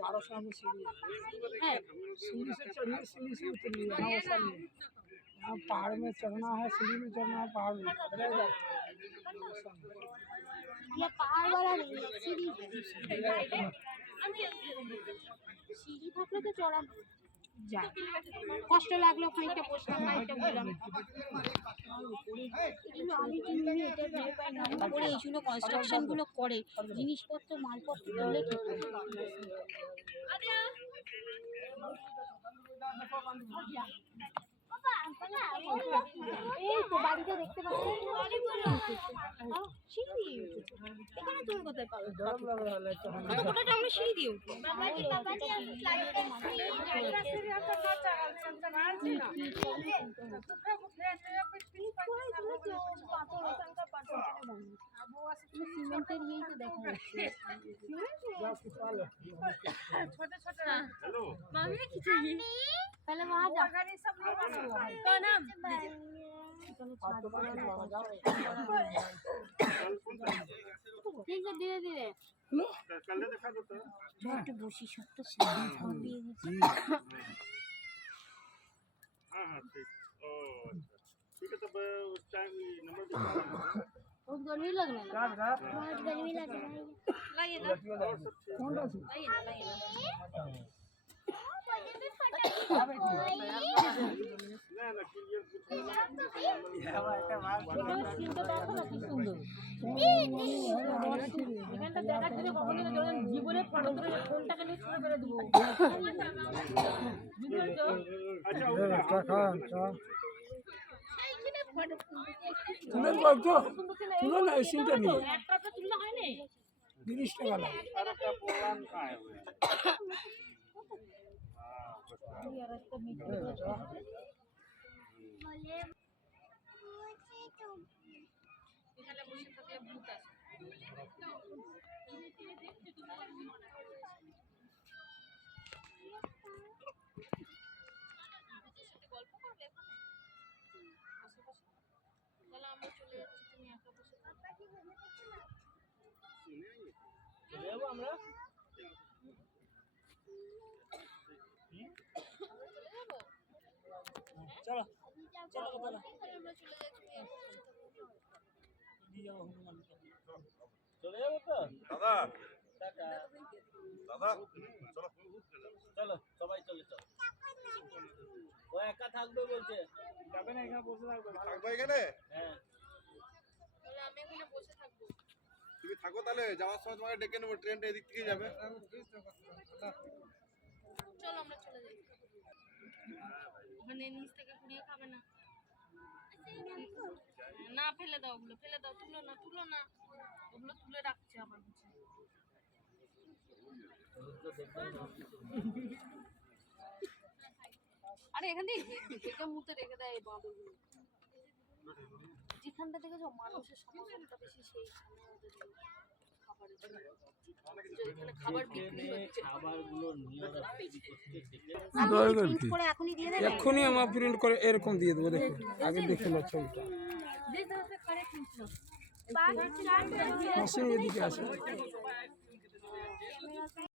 12 साल में सीढ़ी है सीढ़ी से चढ़िए सीढ़ी से उतरिए यहाँ वैसा नहीं है। यहाँ पहाड़ में चढ़ना है सीढ़ी में चढ़ना है पहाड़ में ये पहाड़ वाला नहीं है सीढ़ी सीढ़ी থাকলে তো চড়া যায় কষ্ট লাগলো খানিকটা বসলাম খানিকটা বললাম এগুলো আমি কিনে এটা ভেবে পাই না করে এইগুলো কনস্ট্রাকশন গুলো করে জিনিসপত্র মালপত্র তুলে কি করে এই তো বাড়িতে দেখতে পাচ্ছেন সিঁড়ি এখানে তুমি কোথায় পাবে ওটা আমরা সিঁড়ি দিয়ে উঠবো সিমেন্টের ইয়েই তো দেখা যাচ্ছে ছোট ছোট मामी की चाहिए पहले वहां जा तो ना ठीक है धीरे धीरे कल देखा तो একটু বসি সত্য সামনে ফোন দিয়ে দিচ্ছি हाँ हाँ ठीक ठीक है तब उस टाइम नंबर दे बहुत गर्मी लग रहा है बहुत गर्मी लग रहा है लाइए ना कौन सा लाइए ना ना ना क्लियर জীবনে ফটো তুলে ফোনটাকে নিয়ে ছুঁড়ে ফেলে দেবো तुमने बोलतो तुमने ना सीनটা নিয়ে একটা তো তুলনা হয় না 30 টাকা লাগে सारा का प्रोग्राम कहाँ है यार इसको मीटर এখানে বসে থাকলে ভূত আসে গল্প করবে তাহলে আমরা চলে যাচ্ছি তুমি একা বসে যাবো আমরা চলো চলো চলো আমরা চলে যাচ্ছি চলে যাবো তো দাদা দাদা চলো চলো সবাই চলে চলো ও একা থাকবে বলছে যাবে না এখানে বসে থাকবে থাকবে এখানে হ্যাঁ তাহলে আমি এখানে বসে থাকবো তুমি থাকো তাহলে যাওয়ার সময় তোমাকে ডেকে নেবো ট্রেনটা এদিক থেকে যাবে চলো আমরা চলে যাই ওখানে নিচ থেকে কুড়িয়ে খাবে না না ফেলে দাও ওগুলো ফেলে দাও তুলো না ওগুলো তুলে রাখছে আমার কাছে আরে এখান থেকে দেখে মুতে রেখে দেয় এই বাঁদরগুলো যেখানটা দেখেছো মানুষের সমাগমটা বেশি সেইখানে ওদের খাবারের জন্য এখানে খাবার বিক্রি হচ্ছে খাবারগুলো নিয়ে প্রিন্ট করে এখনই দিয়ে দেবে এক্ষুনি আমার প্রিন্ট করে এরকম দিয়ে দেবো দেখো আগে দেখে নাও ছবিটা মেশিন এদিকে আছে